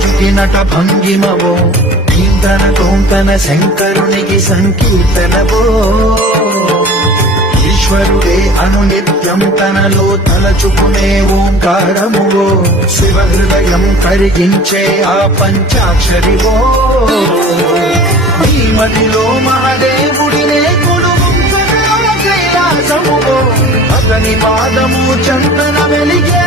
రాజుకి నట భంగిమవో ఇంతన తోంతన శంకరునికి సంకీర్తనవో ఈశ్వరుడే అనునిత్యం తనలో తలచుకునే ఓంకారమువో శివ హృదయం కరిగించే ఆ పంచాక్షరివో ఈ మదిలో మహాదేవుడినే కొలువుంచగా కైలాసమువో అతని పాదము చందన వెలిగే